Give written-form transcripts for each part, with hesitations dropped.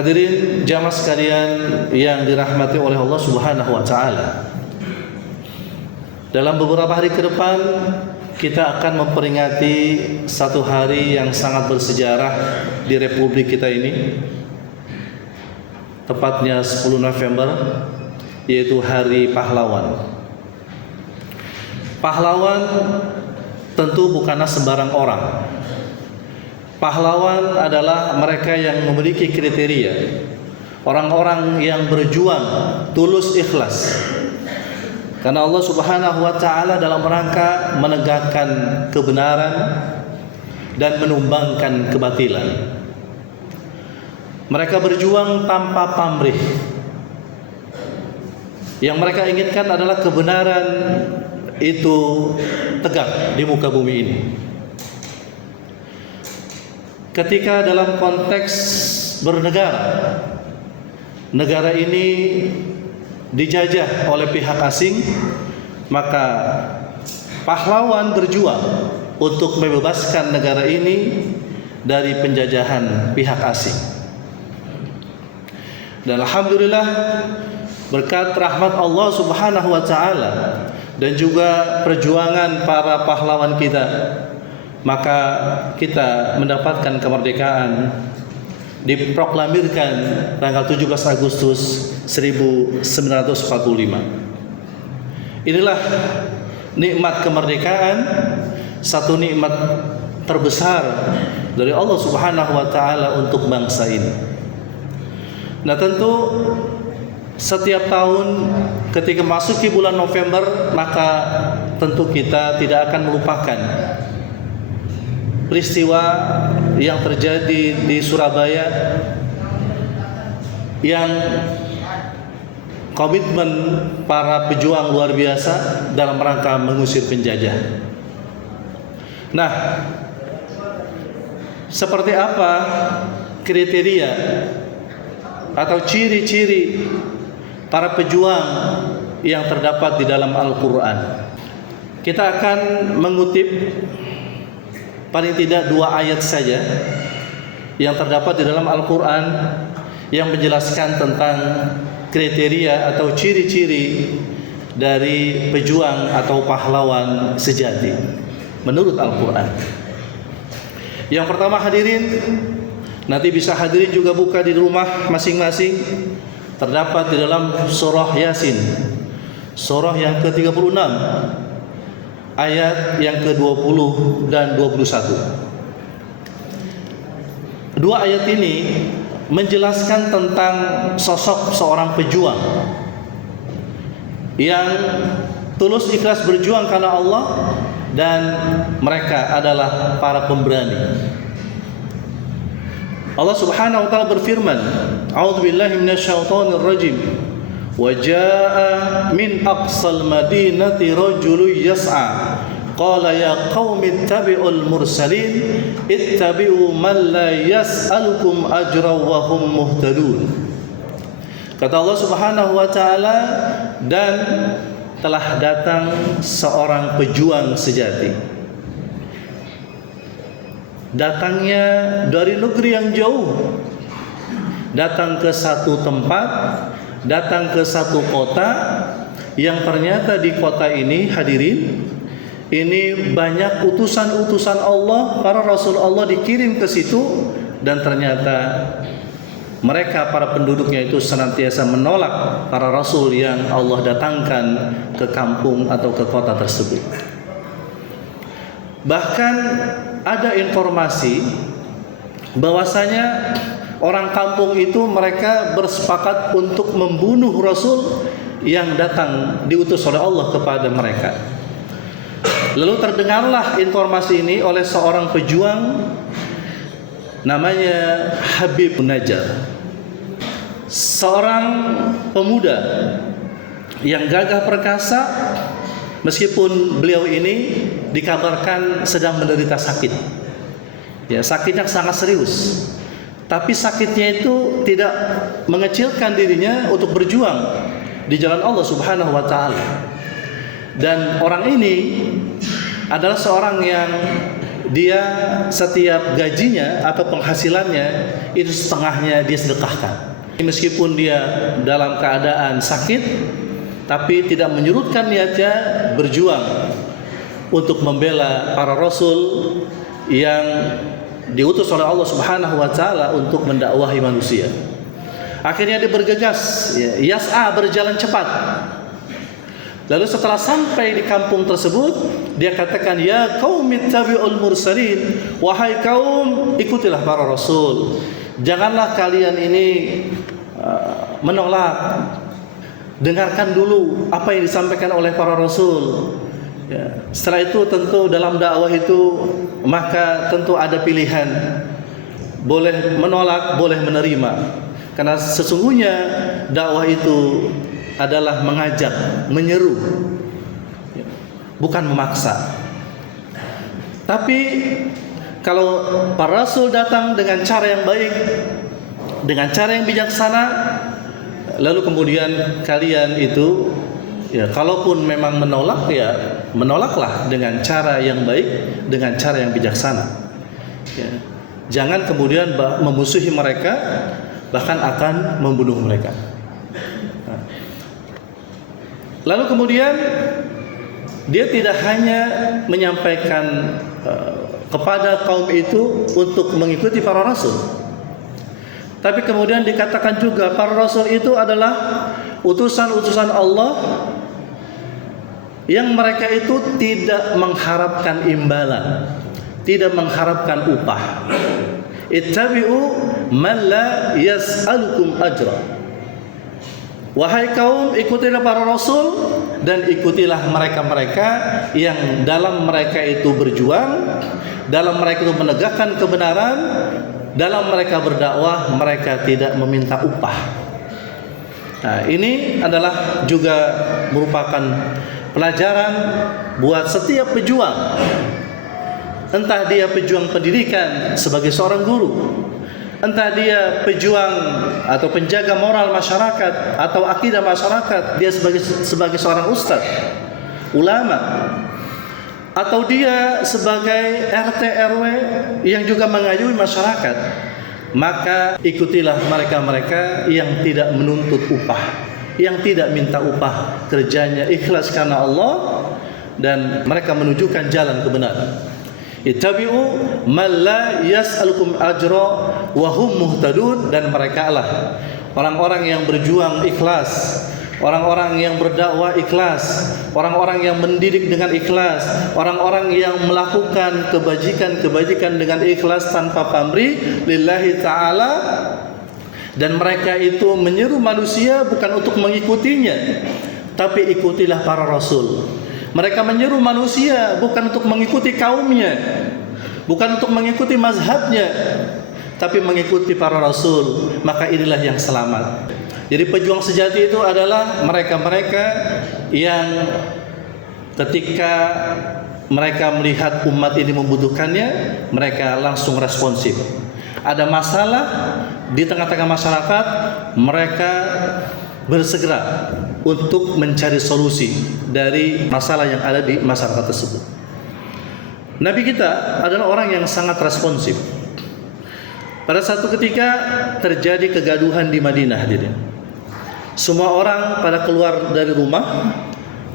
Hadirin jamaah sekalian yang dirahmati oleh Allah Subhanahu wa taala. Dalam beberapa hari ke depan kita akan memperingati satu hari yang sangat bersejarah di Republik kita ini. Tepatnya 10 November, yaitu Hari Pahlawan. Pahlawan tentu bukanlah sembarang orang. Pahlawan adalah mereka yang memiliki kriteria, orang-orang yang berjuang tulus ikhlas karena Allah Subhanahu wa taala dalam rangka menegakkan kebenaran dan menumbangkan kebatilan. Mereka berjuang tanpa pamrih. Yang mereka inginkan adalah kebenaran itu tegak di muka bumi ini. Ketika dalam konteks bernegara, negara ini dijajah oleh pihak asing, maka pahlawan berjuang untuk membebaskan negara ini dari penjajahan pihak asing. Dan alhamdulillah berkat rahmat Allah Subhanahu wa taala dan juga perjuangan para pahlawan kita, maka kita mendapatkan kemerdekaan, diproklamirkan tanggal 17 Agustus 1945. Inilah nikmat kemerdekaan, satu nikmat terbesar dari Allah Subhanahu wa taala untuk bangsa ini. Nah, tentu setiap tahun ketika masuki bulan November, maka tentu kita tidak akan melupakan peristiwa yang terjadi di Surabaya yang komitmen para pejuang luar biasa dalam rangka mengusir penjajah. Nah, seperti apa kriteria atau ciri-ciri para pejuang yang terdapat di dalam Al-Quran? Kita akan mengutip paling tidak 2 ayat saja yang terdapat di dalam Al-Quran yang menjelaskan tentang kriteria atau ciri-ciri dari pejuang atau pahlawan sejati menurut Al-Quran. Yang pertama, hadirin, nanti bisa hadirin juga buka di rumah masing-masing, terdapat di dalam surah Yasin, surah yang ke-36, ayat yang ke-20 dan 21. 2 ayat ini menjelaskan tentang sosok seorang pejuang yang tulus ikhlas berjuang karena Allah, dan mereka adalah para pemberani. Allah Subhanahu wa taala berfirman, A'udzubillahi minasyaitonir rajim. Wa jaa'a min aqsal madinati rajulun yas'a qala ya qaumi ittabi'ul mursalin ittabi'u man la yas'alukum ajran wa hum muhtadun. Kata Allah Subhanahu wa taala, dan telah datang seorang pejuang sejati. Datangnya dari negeri yang jauh, datang ke satu tempat, datang ke satu kota yang ternyata di kota ini, hadirin, ini banyak utusan-utusan Allah, para rasul Allah dikirim ke situ, dan ternyata mereka para penduduknya itu senantiasa menolak para rasul yang Allah datangkan ke kampung atau ke kota tersebut. Bahkan ada informasi bahwasanya orang kampung itu mereka bersepakat untuk membunuh Rasul yang datang diutus oleh Allah kepada mereka. Lalu terdengarlah informasi ini oleh seorang pejuang namanya Habib Najjar, seorang pemuda yang gagah perkasa, meskipun beliau ini dikabarkan sedang menderita sakit. Ya, sakitnya sangat serius. Tapi sakitnya itu tidak mengecilkan dirinya untuk berjuang di jalan Allah Subhanahu wa taala. Dan orang ini adalah seorang yang dia setiap gajinya atau penghasilannya itu setengahnya dia sedekahkan. Meskipun dia dalam keadaan sakit, tapi tidak menyurutkan niatnya berjuang untuk membela para rasul yang diutus oleh Allah Subhanahu wa taala untuk mendakwahi manusia. Akhirnya dia bergegas, yas'a, berjalan cepat. Lalu setelah sampai di kampung tersebut, dia katakan, ya qaum ittabi'ul mursalin, wahai kaum, ikutilah para rasul. Janganlah kalian ini menolak. Dengarkan dulu apa yang disampaikan oleh para rasul. Ya. Setelah itu tentu dalam dakwah itu maka tentu ada pilihan, boleh menolak, boleh menerima. Karena sesungguhnya dakwah itu adalah mengajak, menyeru, bukan memaksa. Tapi kalau para rasul datang dengan cara yang baik, dengan cara yang bijaksana, lalu kemudian kalian itu, ya, kalaupun memang menolak, ya menolaklah dengan cara yang baik, dengan cara yang bijaksana. Ya. Jangan kemudian memusuhi mereka, bahkan akan membunuh mereka. Nah. Lalu kemudian dia tidak hanya menyampaikan kepada kaum itu untuk mengikuti para rasul, tapi kemudian dikatakan juga para rasul itu adalah utusan-utusan Allah yang mereka itu tidak mengharapkan imbalan, tidak mengharapkan upah. Ittabi'u man la yas'alukum ajra. Wahai kaum, ikutilah para rasul dan ikutilah mereka-mereka yang dalam mereka itu berjuang, dalam mereka itu menegakkan kebenaran, dalam mereka berdakwah mereka tidak meminta upah. Nah, ini adalah juga merupakan pelajaran buat setiap pejuang. Entah dia pejuang pendidikan sebagai seorang guru, entah dia pejuang atau penjaga moral masyarakat atau akidah masyarakat, dia sebagai seorang ustaz, ulama, atau dia sebagai RT RW yang juga mengayomi masyarakat, maka ikutilah mereka-mereka yang tidak menuntut upah, yang tidak minta upah, kerjanya ikhlas karena Allah dan mereka menunjukkan jalan kebenaran. Ittabi'u man la yas'alukum ajra wa hum muhtadun, dan mereka lah orang-orang yang berjuang ikhlas, orang-orang yang berdakwah ikhlas, orang-orang yang mendidik dengan ikhlas, orang-orang yang melakukan kebajikan-kebajikan dengan ikhlas tanpa pamrih lillahi ta'ala. Dan mereka itu menyeru manusia bukan untuk mengikutinya, tapi ikutilah para rasul. Mereka menyeru manusia bukan untuk mengikuti kaumnya, bukan untuk mengikuti mazhabnya, tapi mengikuti para rasul. Maka inilah yang selamat. Jadi pejuang sejati itu adalah mereka-mereka yang ketika mereka melihat umat ini membutuhkannya, mereka langsung responsif. Ada masalah di tengah-tengah masyarakat, mereka bersegera untuk mencari solusi dari masalah yang ada di masyarakat tersebut. Nabi kita adalah orang yang sangat responsif. Pada satu ketika terjadi kegaduhan di Madinah, hadirin. Semua orang pada keluar dari rumah,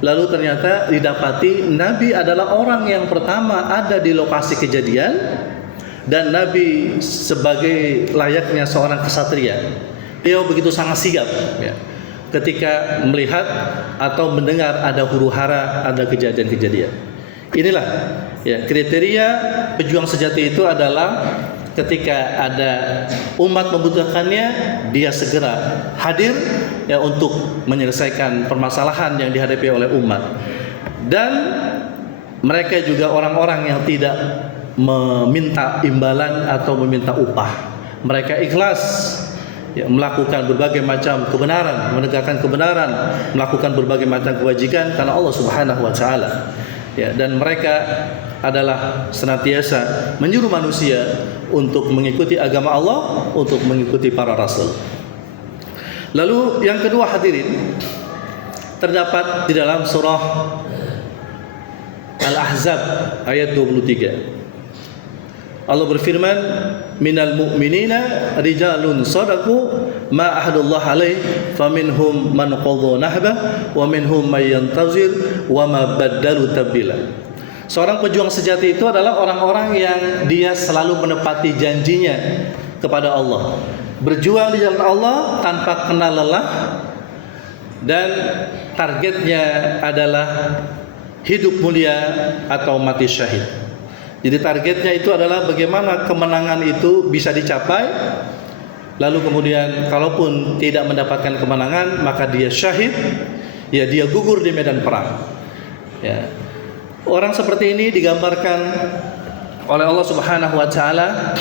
lalu ternyata didapati Nabi adalah orang yang pertama ada di lokasi kejadian, dan Nabi sebagai layaknya seorang kesatria, beliau begitu sangat sigap, ya, ketika melihat atau mendengar ada huru-hara, ada kejadian-kejadian. Inilah, ya, kriteria pejuang sejati itu adalah ketika ada umat membutuhkannya, dia segera hadir, ya, untuk menyelesaikan permasalahan yang dihadapi oleh umat. Dan mereka juga orang-orang yang tidak meminta imbalan atau meminta upah. Mereka ikhlas, ya, melakukan berbagai macam kebenaran, menegakkan kebenaran, melakukan berbagai macam kewajiban karena Allah Subhanahu wa taala. Ya, dan mereka adalah senantiasa menyuruh manusia untuk mengikuti agama Allah, untuk mengikuti para rasul. Lalu yang kedua, hadirin, terdapat di dalam surah Al-Ahzab ayat 23. Allah berfirman, minal mu'minina rijalun sadaqu ma ahadullah alaih faminhum man qadha nahbah wa minhum may yantazir wa ma baddalu tabdila. Seorang pejuang sejati itu adalah orang-orang yang dia selalu menepati janjinya kepada Allah, berjuang di jalan Allah tanpa kenal lelah, dan targetnya adalah hidup mulia atau mati syahid. Jadi targetnya itu adalah bagaimana kemenangan itu bisa dicapai. Lalu kemudian kalaupun tidak mendapatkan kemenangan, maka dia syahid, ya dia gugur di medan perang. Ya. Orang seperti ini digambarkan oleh Allah Subhanahu wa taala,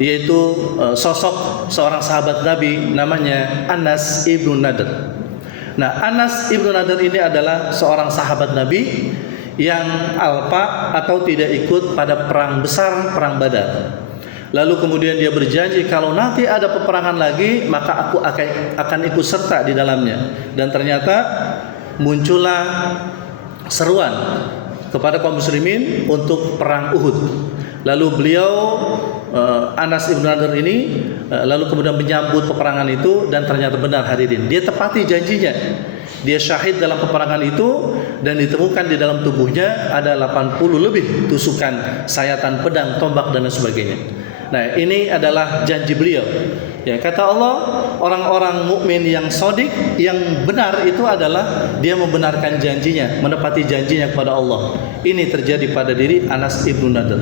yaitu sosok seorang sahabat Nabi namanya Anas ibnu Nadir. Nah, Anas ibnu Nadir ini adalah seorang sahabat Nabi yang alpa atau tidak ikut pada perang besar, perang Badar. Lalu kemudian dia berjanji kalau nanti ada peperangan lagi maka aku akan ikut serta di dalamnya. Dan ternyata muncullah seruan kepada kaum muslimin untuk perang Uhud. Lalu beliau Anas ibnu Nadir ini lalu kemudian menyambut peperangan itu, dan ternyata benar hadirin, dia tepati janjinya. Dia syahid dalam peperangan itu, dan ditemukan di dalam tubuhnya ada 80 lebih tusukan sayatan pedang, tombak dan sebagainya. Nah, ini adalah janji beliau. Ya, kata Allah, orang-orang mukmin yang shadiq, yang benar itu adalah dia membenarkan janjinya, menepati janjinya kepada Allah. Ini terjadi pada diri Anas ibnu Nadir.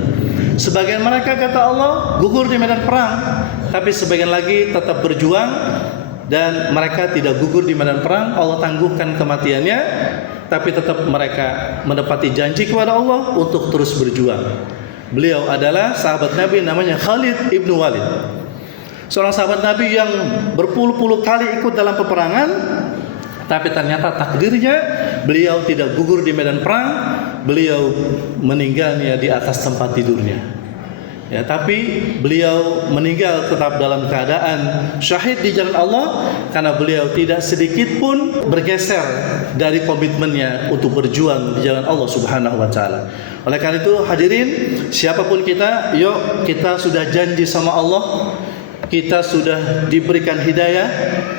Sebagian mereka, kata Allah, gugur di medan perang, tapi sebagian lagi tetap berjuang, dan mereka tidak gugur di medan perang. Allah tangguhkan kematiannya, tapi tetap mereka menepati janji kepada Allah untuk terus berjuang. Beliau adalah sahabat Nabi namanya Khalid ibnu Walid, seorang sahabat Nabi yang berpuluh-puluh kali ikut dalam peperangan, tapi ternyata takdirnya beliau tidak gugur di medan perang. Beliau meninggalnya di atas tempat tidurnya. Ya, tapi beliau meninggal tetap dalam keadaan syahid di jalan Allah, karena beliau tidak sedikit pun bergeser dari komitmennya untuk berjuang di jalan Allah Subhanahu wa taala. Oleh karena itu hadirin, siapapun kita, yuk kita sudah janji sama Allah, kita sudah diberikan hidayah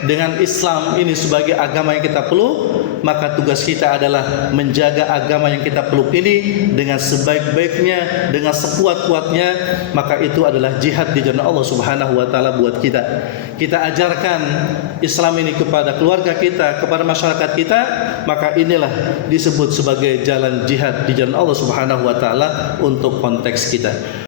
dengan Islam ini sebagai agama yang kita peluk, maka tugas kita adalah menjaga agama yang kita peluk ini dengan sebaik-baiknya, dengan sekuat-kuatnya. Maka itu adalah jihad di jalan Allah Subhanahu wa taala buat kita. Kita ajarkan Islam ini kepada keluarga kita, kepada masyarakat kita, maka inilah disebut sebagai jalan jihad di jalan Allah Subhanahu wa taala untuk konteks kita.